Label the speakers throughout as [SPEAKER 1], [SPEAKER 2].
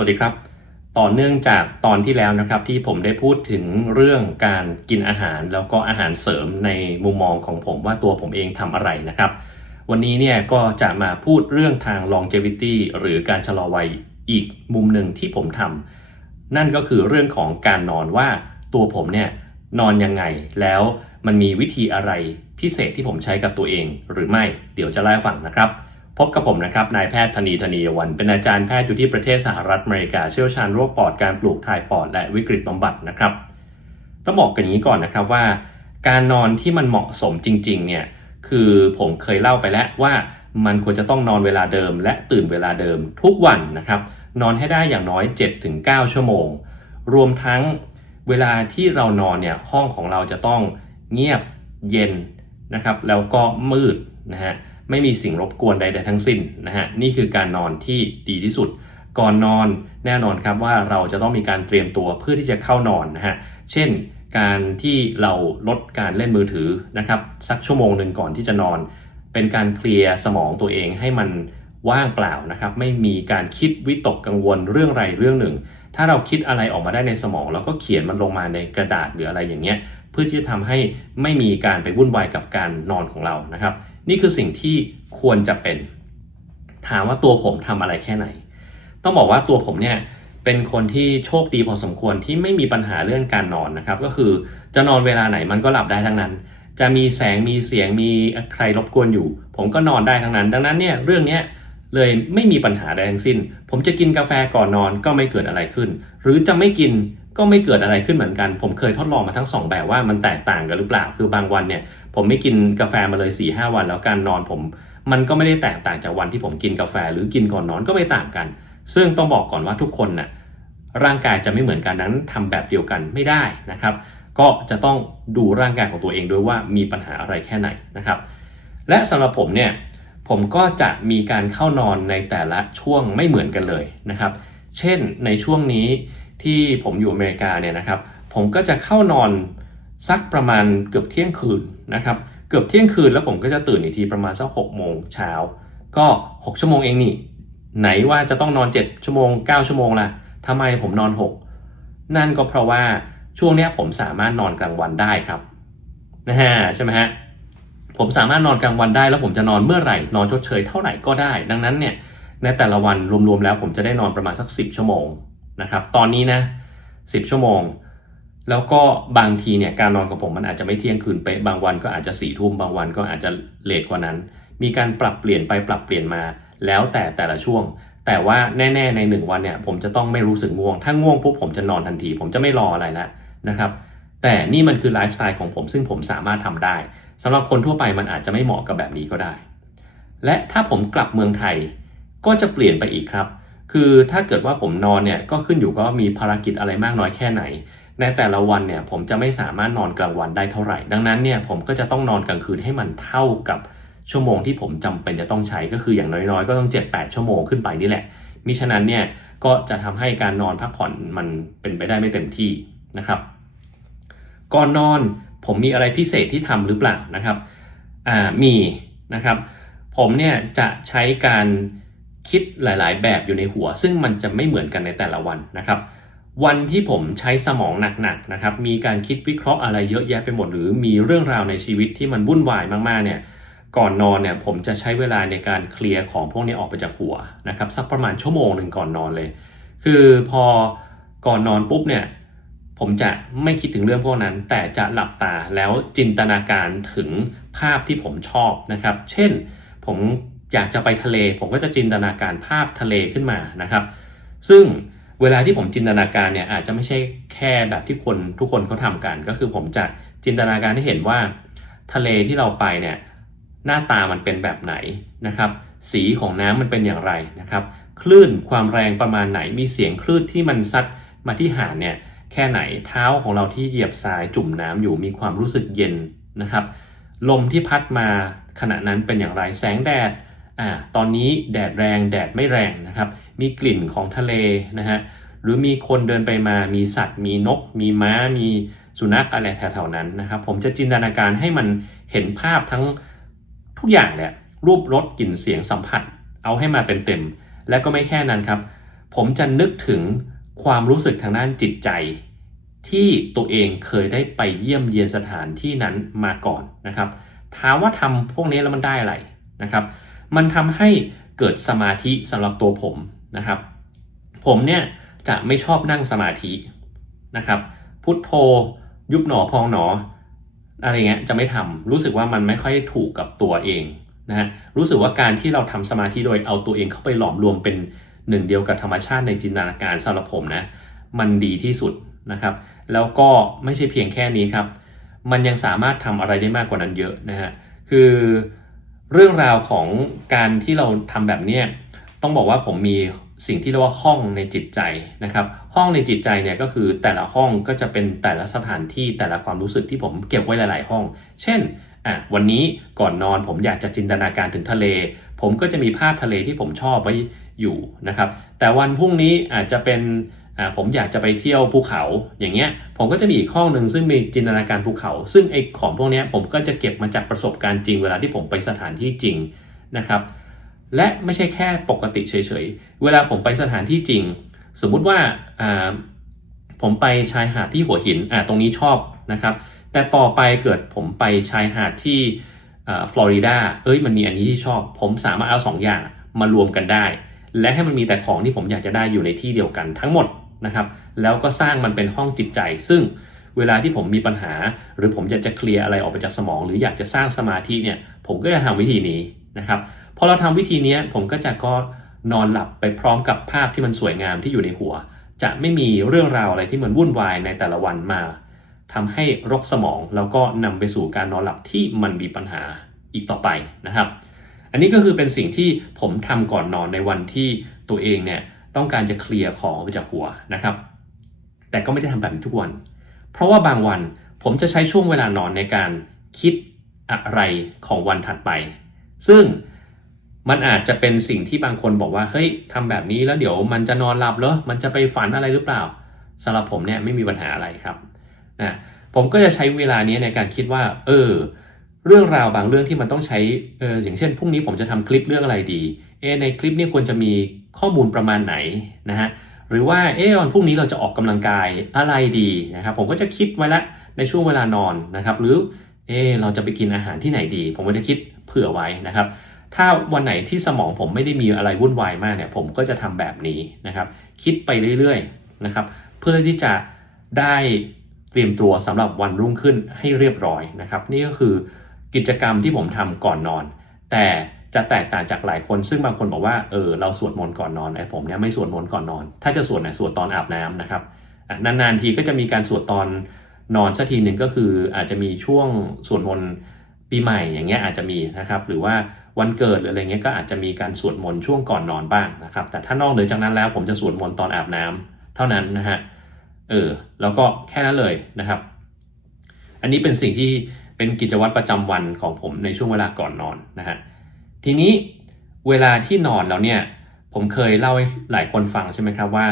[SPEAKER 1] วัสดีครับ ต่อเนื่องจากตอนที่แล้วนะครับที่ผมได้พูดถึงเรื่องการกินอาหารแล้วก็อาหารเสริมในมุมมองของผมว่าตัวผมเองทำอะไรนะครับ วันนี้เนี่ยก็จะมาพูดเรื่องทาง longevity หรือการชะลอวัยอีกมุมหนึ่งที่ผมทำนั่นก็คือเรื่องของการนอนว่าตัวผมเนี่ยนอนยังไงแล้วมันมีวิธีอะไรพิเศษที่ผมใช้กับตัวเองหรือไม่เดี๋ยวจะเล่าให้ฟังนะครับ พบกับผมนะครับ นายแพทย์ธนีธนีวัน เป็นอาจารย์แพทย์อยู่ที่ประเทศสหรัฐอเมริกา เชี่ยวชาญโรคปอด การปลูกถ่ายปอด และวิกฤตบำบัดนะครับ ต้องบอกกันอย่างนี้ก่อนนะครับว่า การนอนที่มันเหมาะสมจริง ๆ เนี่ย คือผมเคยเล่าไปแล้วว่ามันควรจะต้องนอนเวลาเดิม และตื่นเวลาเดิมทุกวันนะครับ นอนให้ได้อย่างน้อย 7-9 ชั่วโมง รวมทั้งเวลาที่เรานอนเนี่ยห้องของเราจะต้องเงียบเย็นนะครับ แล้วก็มืดนะฮะ ไม่มีสิ่งรบกวนใดๆทั้งสิ้นนะฮะนี่คือการนอนที่ดีที่สุด ก่อนนอนแน่นอนครับว่าเราจะต้องมีการเตรียมตัวเพื่อที่จะเข้านอนนะฮะเช่นการที่เราลดการเล่นมือถือนะครับสักชั่วโมงหนึ่งก่อนที่จะนอน เป็นการเคลียร์สมองตัวเองให้มันว่างเปล่านะครับ ไม่มีการคิดวิตกกังวลเรื่องใดเรื่องหนึ่ง ถ้าเราคิดอะไรออกมาได้ในสมองเราก็เขียนมันลงมาในกระดาษหรืออะไรอย่างเงี้ยเพื่อที่จะทำให้ไม่มีการไปวุ่นวายกับการนอนของเรานะครับ นี่คือสิ่งที่ควรจะเป็น ถามว่าตัวผมทำอะไรแค่ไหน ต้องบอกว่าตัวผมเนี่ยเป็นคนที่โชคดีพอสมควรที่ไม่มีปัญหาเรื่องการนอนนะครับ ก็คือจะนอนเวลาไหนมันก็หลับได้ทั้งนั้น จะมีแสงมีเสียงมีใครรบกวนอยู่ ผมก็นอนได้ทั้งนั้น ดังนั้นเนี่ยเรื่องนี้เลยไม่มีปัญหาใดทั้งสิ้น ผมจะกินกาแฟก่อนนอนก็ไม่เกิดอะไรขึ้น หรือจะไม่กิน ก็ไม่เกิดอะไรขึ้นเหมือนกัน ผมเคยทดลองมาทั้งสองแบบว่ามันแตกต่างกันหรือเปล่า คือบางวันเนี่ย ผมไม่กินกาแฟมาเลย4ี่ห้าวัน แล้วการนอนผม มันก็ไม่ได้แตกต่างจากวันที่ผมกินกาแฟหรือกินก่อนนอนก็ไม่ต่างกัน ซึ่งต้องบอกก่อนว่าทุกคนน่ะร่างกายจะไม่เหมือนกันนั้นทำแบบเดียวกันไม่ได้นะครับ ก็จะต้องดูร่างกายของตัวเองด้วยว่ามีปัญหาอะไรแค่ไหนนะครับ และสำหรับผมเนี่ยผมก็จะมีการเข้านอนในแต่ละช่วงไม่เหมือนกันเลยนะครับ เช่นในช่วงนี้ ที่ผมอยู่อเมริกาเนี่ยนะครับ ผมก็จะเข้านอนสักประมาณเกือบเที่ยงคืนนะครับ เกือบเที่ยงคืนแล้วผมก็จะตื่นอีกทีประมาณสักหกโมงเช้า ก็ 6 ชั่วโมงเองนี่ ไหนว่าจะต้องนอน 7 ชั่วโมง 9 ชั่วโมงล่ะทำไมผมนอน 6 นั่นก็เพราะว่าช่วงนี้ผมสามารถนอนกลางวันได้ครับนะฮะใช่ไหมฮะผมสามารถนอนกลางวันได้แล้วผมจะนอนเมื่อไหร่ นอนชดเชยเท่าไหร่ก็ได้ ดังนั้นเนี่ยในแต่ละวันรวมๆแล้วผมจะได้นอนประมาณสัก 10 ชั่วโมง นะครับ ตอนนี้นะ 10 ชั่วโมง แล้วก็บางทีเนี่ยการนอนของผมมันอาจจะไม่เที่ยงคืนเป๊ะบางวันก็อาจจะสี่ทุ่มบางวันก็อาจจะเลทกว่านั้น มีการปรับเปลี่ยนไปปรับเปลี่ยนมา แล้วแต่แต่ละช่วง แต่ว่าแน่ ๆ ในหนึ่งวันเนี่ยผมจะต้องไม่รู้สึกง่วง ถ้าง่วงปุ๊บผมจะนอนทันที ผมจะไม่รออะไรแล้วนะครับแต่นี่มันคือไลฟ์สไตล์ของผมซึ่งผมสามารถทำได้สำหรับคนทั่วไปมันอาจจะไม่เหมาะกับแบบนี้ก็ได้ และถ้าผมกลับเมืองไทยก็จะเปลี่ยนไปอีกครับ คือถ้าเกิดว่าผมนอนเนี่ยก็ขึ้นอยู่ก็มีภารกิจอะไรมากน้อยแค่ไหน ในแต่ละวันเนี่ยผมจะไม่สามารถนอนกลางวันได้เท่าไหร่ ดังนั้นเนี่ยผมก็จะต้องนอนกลางคืนให้มันเท่ากับชั่วโมงที่ผมจำเป็นจะต้องใช้ก็คืออย่างน้อยๆ ก็ต้อง 7-8 ชั่วโมงขึ้นไปนี่แหละ มิฉะนั้นเนี่ยก็จะทำให้การนอนพักผ่อนมันเป็นไปได้ไม่เต็มที่นะครับ ก่อนนอนผมมีอะไรพิเศษที่ทำหรือเปล่านะครับ อ่ามีนะครับ ผมเนี่ยจะใช้การ คิดหลาย ๆ แบบอยู่ในหัว ซึ่งมันจะไม่เหมือนกันในแต่ละวันนะครับ วันที่ผมใช้สมองหนักๆนะครับ มีการคิดวิเคราะห์อะไรเยอะแยะไปหมด หรือมีเรื่องราวในชีวิตที่มันวุ่นวายมากๆ เนี่ย ก่อนนอนเนี่ยผมจะใช้เวลาในการเคลียร์ของพวกนี้ออกไปจากหัวนะครับสักประมาณชั่วโมงหนึ่งก่อนนอนเลย คือพอก่อนนอนปุ๊บเนี่ยผมจะไม่คิดถึงเรื่องพวกนั้น แต่จะหลับตาแล้วจินตนาการถึงภาพที่ผมชอบนะครับ เช่น ผม อยากจะไปทะเล ผมก็จะจินตนาการภาพทะเลขึ้นมานะครับ ซึ่งเวลาที่ผมจินตนาการเนี่ยอาจจะไม่ใช่แค่แบบที่คนทุกคนเขาทำกัน ก็คือผมจะจินตนาการให้เห็นว่า ทะเลที่เราไปเนี่ยหน้าตามันเป็นแบบไหนนะครับ สีของน้ำมันเป็นอย่างไรนะครับ คลื่นความแรงประมาณไหนมีเสียงคลื่นที่มันซัดมาที่หาดเนี่ยแค่ไหนเท้าของเราที่เหยียบทรายจุ่มน้ำอยู่มีความรู้สึกเย็นนะครับ ลมที่พัดมาขณะนั้นเป็นอย่างไรแสงแดด อ่าตอนนี้แดดแรงแดดไม่แรงนะครับ มีกลิ่นของทะเลนะฮะหรือมีคนเดินไปมามีสัตว์ มีนก มีม้า มีสุนัขอะไรแถวๆนั้นนะครับ ผมจะจินตนาการให้มันเห็นภาพทั้งทุกอย่างแหละรูปรสกลิ่นเสียงสัมผัส เอาให้มาเต็มๆและก็ไม่แค่นั้นครับ ผมจะนึกถึงความรู้สึกทางด้านจิตใจ ที่ตัวเองเคยได้ไปเยี่ยมเยียนสถานที่นั้นมาก่อนนะครับ ถามว่าทำพวกนี้แล้วมันได้อะไรนะครับ มันทำให้เกิดสมาธิสำหรับตัวผมนะครับ ผมเนี่ยจะไม่ชอบนั่งสมาธินะครับ พุทโธยุบหนอพองหนออะไรเงี้ยจะไม่ทำรู้สึกว่ามันไม่ค่อยถูกกับตัวเองนะฮะรู้สึกว่าการที่เราทำสมาธิโดยเอาตัวเองเข้าไปหลอมรวมเป็นหนึ่งเดียวกับธรรมชาติในจินตนาการสำหรับผมนะมันดีที่สุดนะครับ แล้วก็ไม่ใช่เพียงแค่นี้ครับ มันยังสามารถทำอะไรได้มากกว่านั้นเยอะนะฮะคือ เรื่องราวของการที่เราทำแบบเนี้ยต้องบอกว่าผมมีสิ่งที่เรียกว่าห้องในจิตใจนะครับ ห้องในจิตใจเนี่ยก็คือแต่ละห้องก็จะเป็นแต่ละสถานที่แต่ละความรู้สึกที่ผมเก็บไว้หลาย ๆ ห้อง เช่นอะวันนี้ก่อนนอนผมอยากจะจินตนาการถึงทะเล ผมก็จะมีภาพทะเลที่ผมชอบไว้อยู่นะครับ แต่วันพรุ่งนี้อาจจะเป็น อ่าผมอยากจะไปเที่ยวภูเขาอย่างเงี้ย ผมก็จะมีอีกห้องหนึ่งซึ่งมีจินตนาการภูเขา ซึ่งไอ้ของพวกเนี้ยผมก็จะเก็บมาจากประสบการณ์จริงเวลาที่ผมไปสถานที่จริงนะครับ และไม่ใช่แค่ปกติเฉยๆ เวลาผมไปสถานที่จริง สมมุติว่าอ่าผมไปชายหาดที่หัวหินอ่าตรงนี้ชอบนะครับ แต่ต่อไปเกิดผมไปชายหาดที่ฟลอริดาเอ้ยมันมีอันนี้ที่ชอบ ผมสามารถเอาสองอย่างมารวมกันได้ และให้มันมีแต่ของที่ผมอยากจะได้อยู่ในที่เดียวกันทั้งหมด นะครับ แล้วก็สร้างมันเป็นห้องจิตใจ ซึ่งเวลาที่ผมมีปัญหา หรือผมอยากจะเคลียร์อะไรออกไปจากสมอง หรืออยากจะสร้างสมาธิเนี่ย ผมก็จะทำวิธีนี้นะครับพอเราทำวิธีนี้ผมก็จะก็นอนหลับไปพร้อมกับภาพที่มันสวยงามที่อยู่ในหัว จะไม่มีเรื่องราวอะไรที่มันวุ่นวายในแต่ละวันมาทำให้รกสมองแล้วก็นำไปสู่การนอนหลับที่มันมีปัญหาอีกต่อไปนะครับ อันนี้ก็คือเป็นสิ่งที่ผมทำก่อนนอนในวันที่ตัวเองเนี่ย ต้องการจะเคลียร์ของออกไปจากหัวนะครับ แต่ก็ไม่ได้ทำแบบนี้ทุกวัน เพราะว่าบางวันผมจะใช้ช่วงเวลานอนในการคิดอะไรของวันถัดไป ซึ่งมันอาจจะเป็นสิ่งที่บางคนบอกว่าเฮ้ยทำแบบนี้แล้วเดี๋ยวมันจะนอนหลับเหรอมันจะไปฝันอะไรหรือเปล่าสำหรับผมเนี่ยไม่มีปัญหาอะไรครับนะผมก็จะใช้เวลานี้ในการคิดว่า เออ เรื่องราวบางเรื่องที่มันต้องใช้เอออย่างเช่นพรุ่งนี้ผมจะทำคลิปเรื่องอะไรดีเออในคลิปนี้ควรจะมี ข้อมูลประมาณไหนนะฮะหรือว่าเออวันพรุ่งนี้เราจะออกกำลังกายอะไรดีนะครับผมก็จะคิดไว้ละในช่วงเวลานอนนะครับ หรือเออเราจะไปกินอาหารที่ไหนดี ผมก็จะคิดเผื่อไว้นะครับ ถ้าวันไหนที่สมองผมไม่ได้มีอะไรวุ่นวายมากเนี่ยผมก็จะทำแบบนี้นะครับ คิดไปเรื่อยๆนะครับ เพื่อที่จะได้เตรียมตัวสำหรับวันรุ่งขึ้นให้เรียบร้อยนะครับ นี่ก็คือกิจกรรมที่ผมทำก่อนนอน แต่ จะแตกต่างจากหลายคน ซึ่งบางคนบอกว่าเออเราสวดมนต์ก่อนนอนไอ้ผมเนี่ยไม่สวดมนต์ก่อนนอน ถ้าจะสวดเนี่ยสวดตอนอาบน้ำนะครับนานๆทีก็จะมีการสวดตอนนอนสักทีหนึ่งก็คืออาจจะมีช่วงสวดมนต์ปีใหม่อย่างเงี้ยอาจจะมีนะครับหรือว่าวันเกิดหรืออะไรเงี้ยก็อาจจะมีการสวดมนต์ช่วงก่อนนอนบ้างนะครับ แต่ถ้านอกเหนือจากนั้นแล้วผมจะสวดมนต์ตอนอาบน้ำเท่านั้นนะฮะเออแล้วก็แค่นั้นเลยนะครับ อันนี้เป็นสิ่งที่เป็นกิจวัตรประจำวันของผมในช่วงเวลาก่อนนอนนะฮะ ทีนี้เวลาที่นอนแล้วเนี่ยผมเคยเล่าให้หลายคนฟังใช่ไหมครับว่า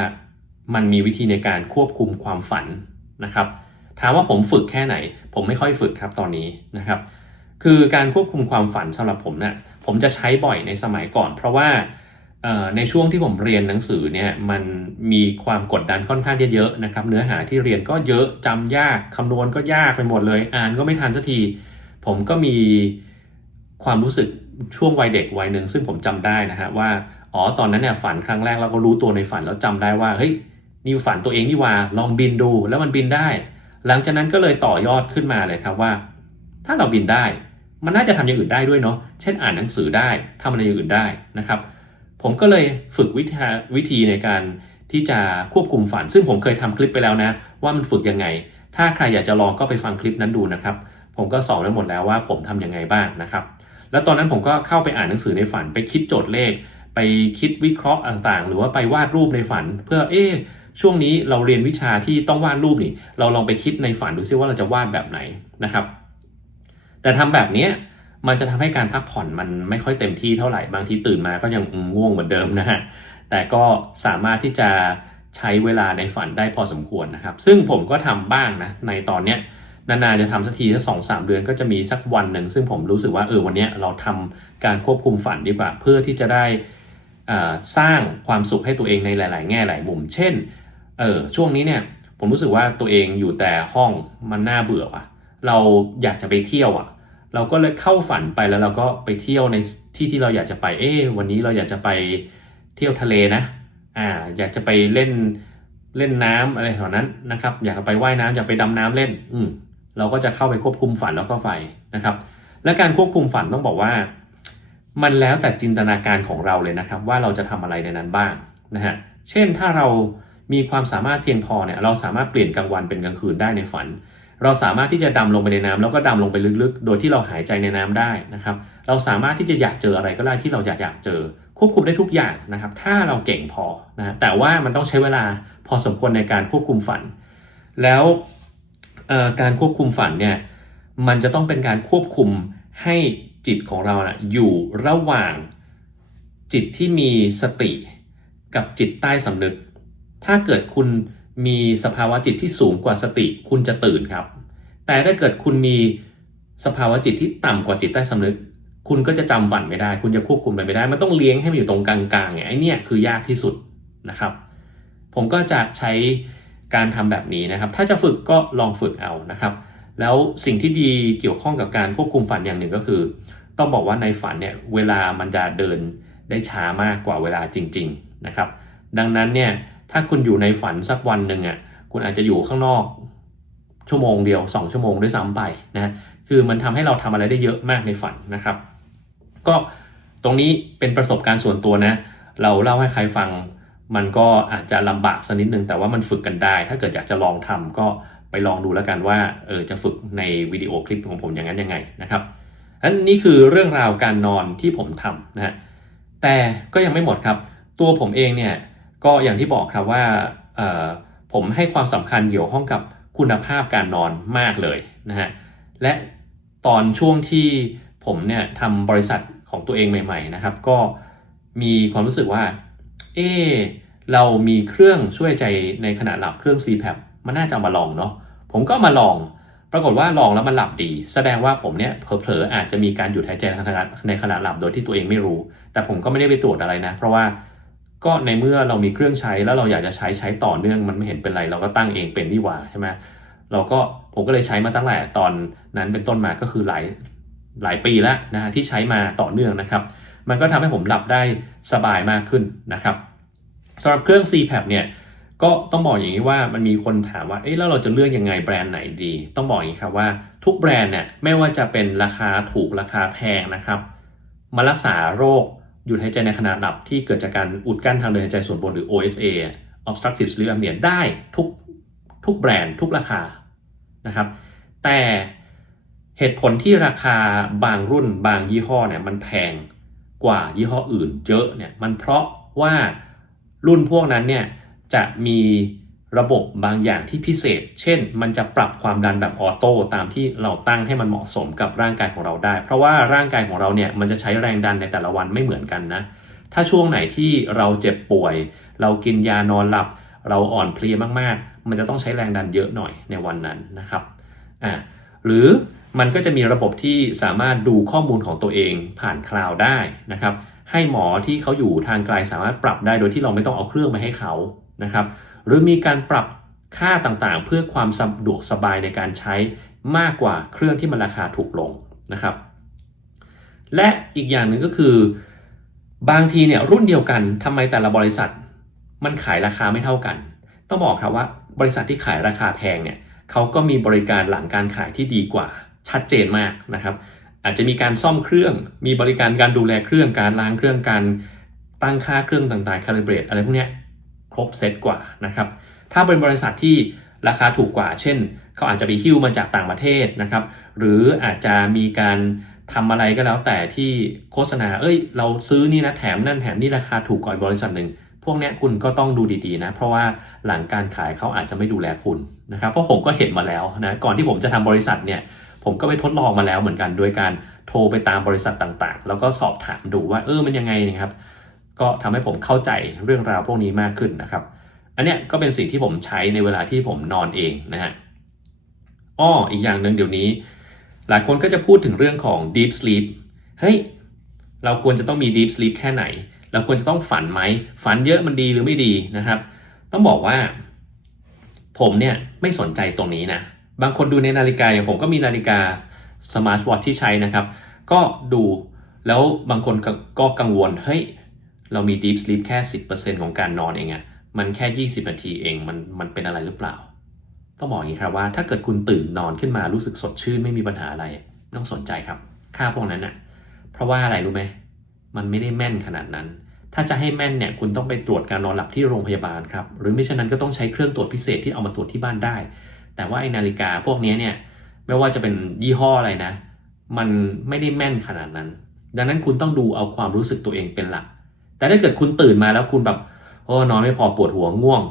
[SPEAKER 1] มันมีวิธีในการควบคุมความฝันนะครับถามว่าผมฝึกแค่ไหน ผมไม่ค่อยฝึกครับตอนนี้นะครับ คือการควบคุมความฝันสำหรับผมเนะ่ยผมจะใช้บ่อยในสมัยก่อน เพราะว่าในช่วงที่ผมเรียนหนังสือเนี่ยมันมีความกดดันค่อนข้างเยอะๆนะครับ เนื้อหาที่เรียนก็เยอะจำยากคำนวณก็ยากไปหมดเลย อ่านก็ไม่ทันสักที ผมก็มีความรู้สึก ช่วงวัยเด็กวัยหนึ่งซึ่งผมจำได้นะฮะว่าอ๋อตอนนั้นเนี่ยฝันครั้งแรกเราก็รู้ตัวในฝันแล้วจำได้ว่าเฮ้ยนี่ฝันตัวเองนี่ว่าลองบินดูแล้วมันบินได้ หลังจากนั้นก็เลยต่อยอดขึ้นมาเลยครับว่า ถ้าเราบินได้ มันน่าจะทำอย่างอื่นได้ด้วยเนาะเช่นอ่านหนังสือได้ทำอะไรอย่างอื่นได้นะครับ ผมก็เลยฝึกวิธีวิธีในการที่จะควบคุมฝัน ซึ่งผมเคยทำคลิปไปแล้วนะ ว่ามันฝึกยังไง ถ้าใครอยากจะลองก็ไปฟังคลิปนั้นดูนะครับ ผมก็สอนไว้หมดแล้วว่าผมทํำยังไงบ้างนะครับ แล้วตอนนั้นผมก็เข้าไปอ่านหนังสือในฝัน ไปคิดโจทย์เลข ไปคิดวิเคราะห์ต่างๆ หรือว่าไปวาดรูปในฝัน เพื่อเอ๊ช่วงนี้เราเรียนวิชาที่ต้องวาดรูปนี่ เราลองไปคิดในฝันดูซิว่าเราจะวาดแบบไหนนะครับ แต่ทำแบบนี้มันจะทำให้การพักผ่อนมันไม่ค่อยเต็มที่เท่าไหร่บางทีตื่นมาก็ยังง่วงเหมือนเดิมนะฮะแต่ก็สามารถที่จะใช้เวลาในฝันได้พอสมควรนะครับ ซึ่งผมก็ทำบ้างนะในตอนเนี้ย นานๆจะทำสักทีสักสองสามเดือนก็จะมีสักวันหนึ่งซึ่งผมรู้สึกว่าเออวันนี้เราทำการควบคุมฝันดีกว่า เพื่อที่จะได้สร้างความสุขให้ตัวเองในหลาย ๆ แง่หลายมุม เช่นเออช่วงนี้เนี่ยผมรู้สึกว่าตัวเองอยู่แต่ห้องมันน่าเบื่อว่ะ เราอยากจะไปเที่ยวอะ เราก็เลยเข้าฝันไปแล้วเราก็ไปเที่ยวในที่ที่เราอยากจะไปเอ๊วันนี้เราอยากจะไปเที่ยวทะเลนะอ่าอยากจะไปเล่นเล่นน้ำอะไรแถวนั้นนะครับ อยากจะไปว่ายน้ำอยากไปดำน้ำเล่น อืม เราก็จะเข้าไปควบคุมฝันแล้วก็ไฟนะครับ และการควบคุมฝันต้องบอกว่า มันแล้วแต่จินตนาการของเราเลยนะครับ ว่าเราจะทำอะไรในนั้นบ้างนะฮะเช่นถ้าเรามีความสามารถเพียงพอเนี่ยเราสามารถเปลี่ยนกลางวันเป็นกลางคืนได้ในฝัน เราสามารถที่จะดำลงไปในน้ำแล้วก็ดำลงไปลึกๆ โดยที่เราหายใจในน้ำได้นะครับ เราสามารถที่จะอยากเจออะไรก็ได้ที่เราอยากอยากเจอ ควบคุมได้ทุกอย่างนะครับ ถ้าเราเก่งพอนะแต่ว่ามันต้องใช้เวลาพอสมควรในการควบคุมฝัน แล้ว การควบคุมฝันเนี่ยมันจะต้องเป็นการควบคุมให้จิตของเรานะอยู่ระหว่างจิตที่มีสติกับจิตใต้สำนึก ถ้าเกิดคุณมีสภาวะจิตที่สูงกว่าสติ คุณจะตื่นครับ แต่ถ้าเกิดคุณมีสภาวะจิตที่ต่ำกว่าจิตใต้สำนึก คุณก็จะจำฝันไม่ได้ คุณจะควบคุมมันไม่ได้ มันต้องเลี้ยงให้มันอยู่ตรงกลางๆเนี่ยไอ้นี่คือยากที่สุดนะครับ ผมก็จะใช้ การทำแบบนี้นะครับ ถ้าจะฝึกก็ลองฝึกเอานะครับ แล้วสิ่งที่ดีเกี่ยวข้องกับการควบคุมฝันอย่างหนึ่งก็คือ ต้องบอกว่าในฝันเนี่ยเวลามันจะเดินได้ช้ามากกว่าเวลาจริง ๆนะครับ ดังนั้นเนี่ยถ้าคุณอยู่ในฝันสักวันหนึ่งอะคุณอาจจะอยู่ข้างนอกชั่วโมงเดียว 2 ชั่วโมงด้วยซ้ำไปนะคือมันทำให้เราทำอะไรได้เยอะมากในฝันนะครับ ก็ตรงนี้เป็นประสบการณ์ส่วนตัวนะ เราเล่าให้ใครฟัง มันก็อาจจะลำบากสักนิดนึงแต่ว่ามันฝึกกันได้ ถ้าเกิดอยากจะลองทำก็ไปลองดูแล้วกันว่าเออจะฝึกในวิดีโอคลิปของผมอย่างนั้นยังไงนะครับอันนี้คือเรื่องราวการนอนที่ผมทำนะฮะแต่ก็ยังไม่หมดครับ ตัวผมเองเนี่ยก็อย่างที่บอกครับว่าเออผมให้ความสำคัญเกี่ยวข้องกับคุณภาพการนอนมากเลยนะฮะและตอนช่วงที่ผมเนี่ยทำบริษัทของตัวเองใหม่ ๆนะครับ ก็มีความรู้สึกว่า เออเรามีเครื่องช่วยใจในขณะหลับเครื่อง CPAP มันน่าจะมาลองเนาะผมก็มาลอง ปรากฏว่าลองแล้วมันหลับดี แสดงว่าผมเนี่ยเผลอๆอาจจะมีการหยุดหายใจในขณะในขณะหลับโดยที่ตัวเองไม่รู้ แต่ผมก็ไม่ได้ไปตรวจอะไรนะ เพราะว่าก็ในเมื่อเรามีเครื่องใช้แล้วเราอยากจะใช้ใช้ต่อเนื่องมันไม่เห็นเป็นไร เราก็ตั้งเองเป็นนี่หว่าใช่ไหมเราก็ผมก็เลยใช้มาตั้งแต่ตอนนั้นเป็นต้นมาก็คือหลายหลายปีแล้วนะฮะที่ใช้มาต่อเนื่องนะครับ มันก็ทำให้ผมหลับได้สบายมากขึ้นนะครับสำหรับเครื่อง CPAP เนี่ยก็ต้องบอกอย่างนี้ว่ามันมีคนถามว่า เอ๊ะแล้วเราจะเลือกยังไงแบรนด์ไหนดี ต้องบอกอย่างนี้ครับว่าทุกแบรนด์เนี่ยไม่ว่าจะเป็นราคาถูกราคาแพงนะครับ มารักษาโรคหยุดหายใจในขณะหลับที่เกิดจากการอุดกั้นทางเดินหายใจส่วนบนหรือ OSA obstructive sleep apnea ได้ทุกทุกแบรนด์ทุกราคานะครับ แต่เหตุผลที่ราคาบางรุ่นบางยี่ห้อเนี่ยมันแพง กว่ายี่ห้ออื่นเยอะเนี่ยมันเพราะว่ารุ่นพวกนั้นเนี่ยจะมีระบบบางอย่างที่พิเศษ เช่น มันจะปรับความดันแบบออโต้ตามที่เราตั้งให้มันเหมาะสมกับร่างกายของเราได้ เพราะว่าร่างกายของเราเนี่ยมันจะใช้แรงดันในแต่ละวันไม่เหมือนกันนะ ถ้าช่วงไหนที่เราเจ็บป่วย เรากินยานอนหลับ เราอ่อนเพลียมากๆ มันจะต้องใช้แรงดันเยอะหน่อยในวันนั้นนะครับ อ่า หรือ มันก็จะมีระบบที่สามารถดูข้อมูลของตัวเองผ่านคลาวด์ได้นะครับ ให้หมอที่เขาอยู่ทางไกลสามารถปรับได้โดยที่เราไม่ต้องเอาเครื่องมาให้เขานะครับ หรือมีการปรับค่าต่างๆ เพื่อความสะดวกสบายในการใช้มากกว่าเครื่องที่มันราคาถูกลงนะครับ และอีกอย่างหนึ่งก็คือบางทีเนี่ยรุ่นเดียวกันทำไมแต่ละบริษัท มันขายราคาไม่เท่ากัน ต้องบอกครับว่าบริษัทที่ขายราคาแพงเนี่ยเขาก็มีบริการหลังการขายที่ดีกว่า ชัดเจนมากนะครับ อาจจะมีการซ่อมเครื่อง มีบริการการดูแลเครื่องการล้างเครื่องการตั้งค่าเครื่องต่างๆ calibrate อะไรพวกนี้ครบเซตกว่านะครับถ้าเป็นบริษัทที่ราคาถูกกว่า เช่น เขาอาจจะไปหิ้วมาจากต่างประเทศนะครับ หรืออาจจะมีการทำอะไรก็แล้วแต่ที่โฆษณา เอ้ย เราซื้อนี่นะแถมนั่นแถมนี่ราคาถูกกว่าบริษัทหนึ่ง พวกนี้คุณก็ต้องดูดีๆนะ เพราะว่าหลังการขายเขาอาจจะไม่ดูแลคุณนะครับ เพราะผมก็เห็นมาแล้วนะ ก่อนที่ผมจะทำบริษัทเนี่ย ผมก็ไปทดลองมาแล้วเหมือนกันโดยการโทรไปตามบริษัทต่างๆ แล้วก็สอบถามดูว่าเออมันยังไงนะครับ ก็ทำให้ผมเข้าใจเรื่องราวพวกนี้มากขึ้นนะครับ อันเนี้ยก็เป็นสิ่งที่ผมใช้ในเวลาที่ผมนอนเองนะฮะอ้ออีกอย่างหนึ่งเดี๋ยวนี้ หลายคนก็จะพูดถึงเรื่องของ deep sleep เฮ้ยเราควรจะต้องมี deep sleep แค่ไหน เราควรจะต้องฝันไหม ฝันเยอะมันดีหรือไม่ดีนะครับ ต้องบอกว่า ผมเนี่ยไม่สนใจตรงนี้นะ บางคนดูในนาฬิกาอย่างผมก็มีนาฬิกาสมาร์ทวอทที่ใช้นะครับ ก็ดูแล้วบางคนก็ก,กังวล เฮ้ย เรามี deep sleep แค่ 10%ของการนอนเองอะมันแค่ 20 นาทีเองมันมันเป็นอะไรหรือเปล่า ต้องบอกอย่างนี้ครับว่าถ้าเกิดคุณตื่นนอนขึ้นมารู้สึกสดชื่นไม่มีปัญหาอะไรต้องสนใจครับ ค่าพวกนั้นอะเพราะว่าอะไรรู้ไหมมันไม่ได้แม่นขนาดนั้น ถ้าจะให้แม่นเนี่ยคุณต้องไปตรวจการนอนหลับที่โรงพยาบาลครับ หรือไม่เช่นนั้นก็ต้องใช้เครื่องตรวจพิเศษที่เอามาตรวจที่บ้านได้ แต่ว่าไอ้นาฬิกาพวกนี้เนี่ยไม่ว่าจะเป็นยี่ห้ออะไรนะ มันไม่ได้แม่นขนาดนั้น ดังนั้นคุณต้องดูเอาความรู้สึกตัวเองเป็นหลัก แต่ถ้าเกิดคุณตื่นมาแล้วคุณแบบโอ้นอนไม่พอปวดหัวง่วง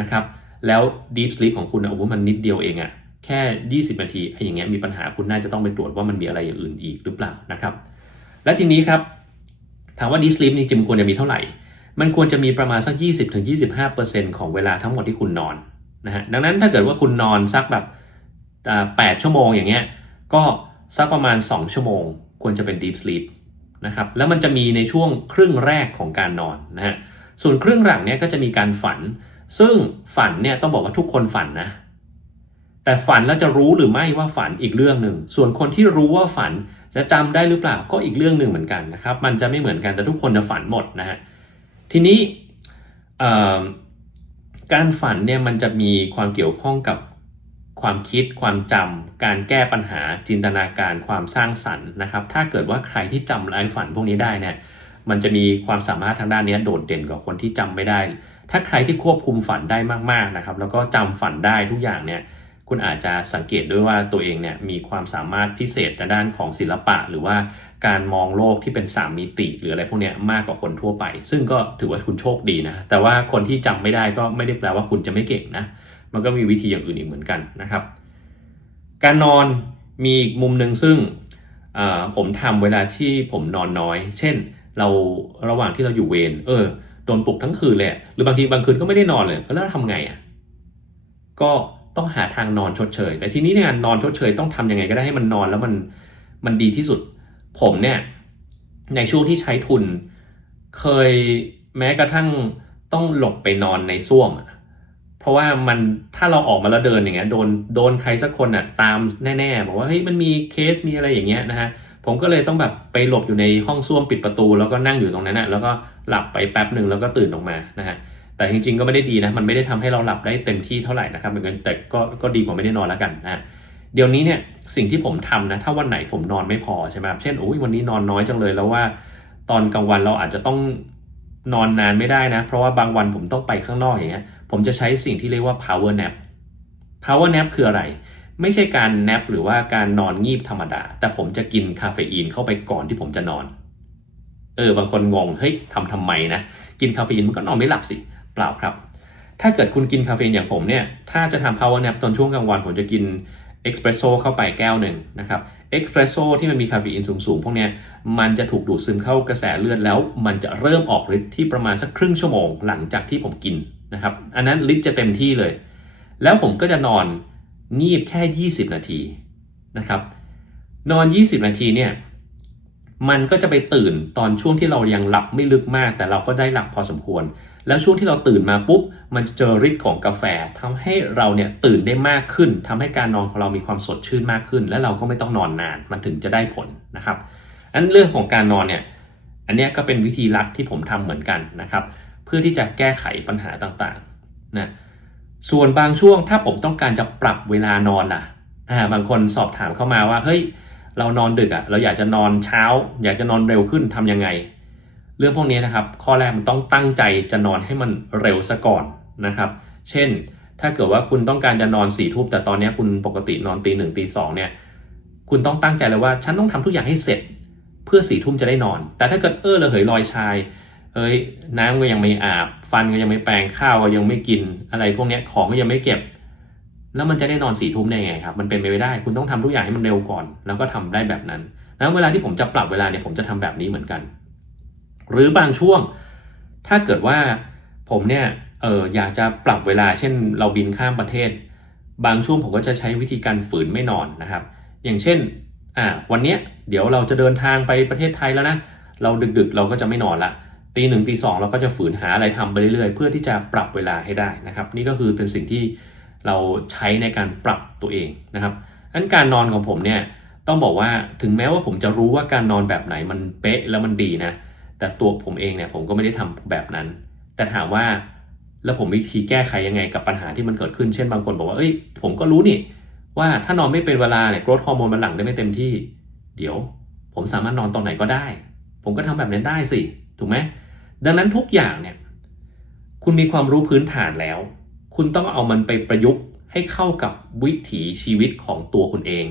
[SPEAKER 1] นะครับแล้ว deep sleep ของคุณอะโอ้โหมันนิดเดียวเองอะแค่ 20 นาทีไอ้อย่างเงี้ยมีปัญหาคุณน่าจะต้องไปตรวจว่ามันมีอะไรอย่างอื่นอีกหรือเปล่านะครับ และทีนี้ครับ ถามว่า deep sleep นี่จริงควรจะมีเท่าไหร่ มันควรจะมีประมาณสัก 20-25%ของเวลาทั้งหมดที่คุณนอน นะฮะดังนั้นถ้าเกิดว่าคุณนอนสักแบบอ่า8ชั่วโมงอย่างเงี้ยก็สักประมาณ 2 ชั่วโมง ควรจะเป็น deep sleep นะครับแล้วมันจะมีในช่วงครึ่งแรกของการนอนนะฮะส่วนครึ่งหลังเนี่ยก็จะมีการฝัน ซึ่งฝันเนี่ยต้องบอกว่าทุกคนฝันนะ แต่ฝันแล้วจะรู้หรือไม่ว่าฝันอีกเรื่องหนึ่ง ส่วนคนที่รู้ว่าฝันจะจำได้หรือเปล่าก็อีกเรื่องหนึ่งเหมือนกันนะครับ มันจะไม่เหมือนกันแต่ทุกคนจะฝันหมดนะฮะทีนี้ การฝันเนี่ยมันจะมีความเกี่ยวข้องกับความคิดความจำการแก้ปัญหาจินตนาการความสร้างสรรค์นะครับ ถ้าเกิดว่าใครที่จำลายฝันพวกนี้ได้เนี่ยมันจะมีความสามารถทางด้านนี้โดดเด่นกว่าคนที่จำไม่ได้ ถ้าใครที่ควบคุมฝันได้มากๆนะครับ แล้วก็จำฝันได้ทุกอย่างเนี่ย คุณอาจจะสังเกตด้วยว่าตัวเองเนี่ยมีความสามารถพิเศษในด้านของศิลปะ หรือว่าการมองโลกที่เป็นสามมิติ หรืออะไรพวกนี้มากกว่าคนทั่วไป ซึ่งก็ถือว่าคุณโชคดีนะ แต่ว่าคนที่จำไม่ได้ก็ไม่ได้แปลว่าคุณจะไม่เก่งนะ มันก็มีวิธีอย่างอื่นอีกเหมือนกันนะครับ การนอนมีอีกมุมหนึ่งซึ่งอ่าผมทำเวลาที่ผมนอนน้อย เช่น เราระหว่างที่เราอยู่เวรเออโดนปลุกทั้งคืนเลยอะหรือบางทีบางคืนก็ไม่ได้นอนเลยแล้วทำไงอะก็ ต้องหาทางนอนชดเชย แต่ทีนี้เนี่ยนอนชดเชยต้องทำยังไงก็ได้ให้มันนอนแล้วมันมันดีที่สุด ผมเนี่ยในช่วงที่ใช้ทุน เคยแม้กระทั่งต้องหลบไปนอนในส้วมเพราะว่ามันถ้าเราออกมาแล้วเดินอย่างเงี้ยโดนโดนใครสักคนอะตามแน่ๆบอกว่าเฮ้ยมันมีเคสมีอะไรอย่างเงี้ยนะฮะผมก็เลยต้องแบบไปหลบอยู่ในห้องส้วมปิดประตู แล้วก็นั่งอยู่ตรงนั้นอะแล้วก็หลับไปแป๊บหนึ่งแล้วก็ตื่นออกมานะฮะ แต่จริงๆก็ไม่ได้ดีนะ มันไม่ได้ทำให้เราหลับได้เต็มที่เท่าไหร่นะครับเหมือนกันแต่ก็ก็ดีกว่าไม่ได้นอนแล้วกันนะเดี๋ยวนี้เนี่ยสิ่งที่ผมทำนะถ้าวันไหนผมนอนไม่พอใช่ไหมเช่นโอ้ยวันนี้นอนน้อยจังเลยแล้วว่า ตอนกลางวันเราอาจจะต้องนอนนานไม่ได้นะ เพราะว่าบางวันผมต้องไปข้างนอกอย่างเงี้ยผมจะใช้สิ่งที่เรียกว่า power nap power nap คืออะไร ไม่ใช่การ nap หรือว่าการนอนงีบธรรมดา แต่ผมจะกินคาเฟอีนเข้าไปก่อนที่ผมจะนอน เออบางคนงงเฮ้ยทำทำไมนะกินคาเฟอีนมันก็นอนไม่หลับสิเปล่าครับ ถ้าเกิดคุณกินคาเฟอีนอย่างผมเนี่ย ถ้าจะทำ power nap ตอนช่วงกลางวันผมจะกินเอ็กซ์เพรสโซเข้าไปแก้วหนึ่งนะครับเอ็กซ์เพรสโซที่มันมีคาเฟอีนสูงๆ พวกนี้มันจะถูกดูดซึมเข้ากระแสเลือดแล้ว มันจะเริ่มออกฤทธิ์ที่ประมาณสักครึ่งชั่วโมงหลังจากที่ผมกินนะครับ อันนั้นฤทธิ์จะเต็มที่เลย แล้วผมก็จะนอนงีบแค่ 20 นาทีนะครับ นอน 20 นาทีเนี่ย มันก็จะไปตื่นตอนช่วงที่เรายังหลับไม่ลึกมาก แต่เราก็ได้หลับพอสมควร แล้วช่วงที่เราตื่นมาปุ๊บมันจะเจอฤทธิ์ของกาแฟทำให้เราเนี่ยตื่นได้มากขึ้นทำให้การนอนของเรามีความสดชื่นมากขึ้น และเราก็ไม่ต้องนอนนานมันถึงจะได้ผลนะครับอันเรื่องของการนอนเนี่ยอันนี้ก็เป็นวิธีลัดที่ผมทำเหมือนกันนะครับ เพื่อที่จะแก้ไขปัญหาต่างๆนะส่วนบางช่วงถ้าผมต้องการจะปรับเวลานอนล่ะอ่าบางคนสอบถามเข้ามาว่าเฮ้ยเรานอนดึกอะ่ะเราอยากจะนอนเช้า อยากจะนอนเร็วขึ้นทำยังไง เรื่องพวกนี้นะครับ ข้อแรกมันต้องตั้งใจจะนอนให้มันเร็วซะก่อนนะครับ เช่น ถ้าเกิดว่าคุณต้องการจะนอนสี่ทุ่มแต่ตอนนี้คุณปกตินอนตีหนึ่งตีสองเนี่ย คุณต้องตั้งใจเลยว่าฉันต้องทำทุกอย่างให้เสร็จ เพื่อสี่ทุ่มจะได้นอน แต่ถ้าเกิดเออระเหยลอยชายเอ้ยน้ำก็ยังไม่อาบ ฟันก็ยังไม่แปรงข้าวก็ยังไม่กิน อะไรพวกนี้ของก็ยังไม่เก็บ แล้วมันจะได้นอนสี่ทุ่มได้ไงครับมันเป็นไปไม่ได้ คุณต้องทำทุกอย่างให้มันเร็วก่อน แล้วก็ทำได้แบบนั้น แล้วเวลาที่ผมจะปรับเวลาเนี่ยผมจะทำแบบนี้เหมือนกัน หรือบางช่วง ถ้าเกิดว่าผมเนี่ยเอออยากจะปรับเวลาเช่น เราบินข้ามประเทศ บางช่วงผมก็จะใช้วิธีการฝืนไม่นอนนะครับ อย่างเช่นอ่าวันเนี้ยเดี๋ยวเราจะเดินทางไปประเทศไทยแล้วนะเราดึกๆ เราก็จะไม่นอนละตีหนึ่งตีสองเราก็จะฝืนหาอะไรทำไปเรื่อยๆ เพื่อที่จะปรับเวลาให้ได้นะครับ นี่ก็คือเป็นสิ่งที่เราใช้ในการปรับตัวเองนะครับอันการนอนของผมเนี่ยต้องบอกว่าถึงแม้ว่าผมจะรู้ว่าการนอนแบบไหนมันเป๊ะแล้วมันดีนะ แต่ตัวผมเองเนี่ยผมก็ไม่ได้ทำแบบนั้น แต่ถามว่าแล้วผมวิธีแก้ไขยังไงกับปัญหาที่มันเกิดขึ้น เช่นบางคนบอกว่า เอ้ย ผมก็รู้นี่ ว่าถ้านอนไม่เป็นเวลาเนี่ยกรดฮอร์โมนมันหลั่งได้ไม่เต็มที่ เดี๋ยว ผมสามารถนอนตอนไหนก็ได้ ผมก็ทำแบบนั้นได้สิ ถูกไหม ดังนั้นทุกอย่างเนี่ย คุณมีความรู้พื้นฐานแล้ว คุณต้องเอามันไปประยุกต์ให้เข้ากับวิถีชีวิตของตัวคุณเอง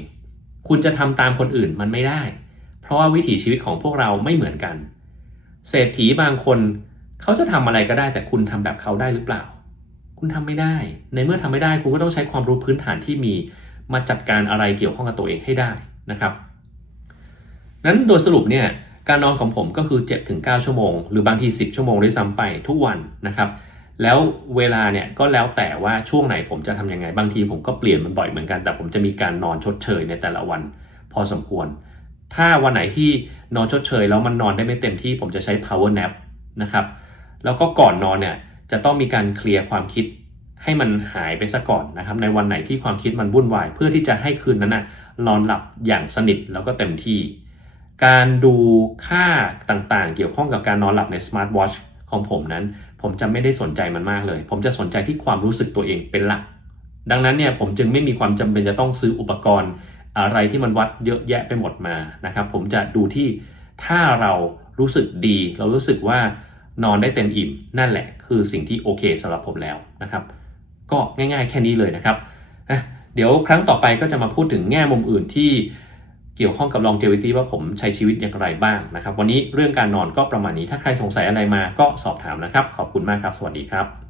[SPEAKER 1] คุณจะทำตามคนอื่นมันไม่ได้ เพราะว่าวิถีชีวิตของพวกเราไม่เหมือนกัน เศรษฐีบางคนเขาจะทำอะไรก็ได้แต่คุณทำแบบเขาได้หรือเปล่า คุณทำไม่ได้ ในเมื่อทำไม่ได้คุณก็ต้องใช้ความรู้พื้นฐานที่มีมาจัดการอะไรเกี่ยวข้องกับตัวเองให้ได้นะครับนั้นโดยสรุปเนี่ยการนอนของผมก็คือ 7-9 ชั่วโมง หรือบางที 10 ชั่วโมงด้วยซ้ำไปทุกวันนะครับ แล้วเวลาเนี่ยก็แล้วแต่ว่าช่วงไหนผมจะทำยังไง บางทีผมก็เปลี่ยนมันบ่อยเหมือนกัน แต่ผมจะมีการนอนชดเชยในแต่ละวัน พอสมควร ถ้าวันไหนที่นอนชดเชยแล้วมันนอนได้ไม่เต็มที่ผมจะใช้ power nap นะครับแล้วก็ก่อนนอนเนี่ยจะต้องมีการเคลียร์ความคิดให้มันหายไปซะก่อนนะครับในวันไหนที่ความคิดมันวุ่นวาย เพื่อที่จะให้คืนนั้นนะนอนหลับอย่างสนิทแล้วก็เต็มที่ การดูค่าต่างๆ เกี่ยวข้องกับการนอนหลับในสมาร์ทวอชของผมนั้น ผมจะไม่ได้สนใจมันมากเลย ผมจะสนใจที่ความรู้สึกตัวเองเป็นหลัก ดังนั้นเนี่ยผมจึงไม่มีความจำเป็นจะต้องซื้ออุปกรณ์ อะไรที่มันวัดเยอะแยะไปหมดมานะครับ ผมจะดูที่ถ้าเรารู้สึกดี เรารู้สึกว่านอนได้เต็มอิ่ม นั่นแหละคือสิ่งที่โอเคสำหรับผมแล้วนะครับ ก็ง่ายๆแค่นี้เลยนะครับนะเดี๋ยวครั้งต่อไปก็จะมาพูดถึงแง่มุมอื่นที่เกี่ยวข้องกับ longevity ว่าผมใช้ชีวิตอย่างไรบ้างนะครับ วันนี้เรื่องการนอนก็ประมาณนี้ถ้าใครสงสัยอะไรมาก็สอบถามนะครับ ขอบคุณมากครับ สวัสดีครับ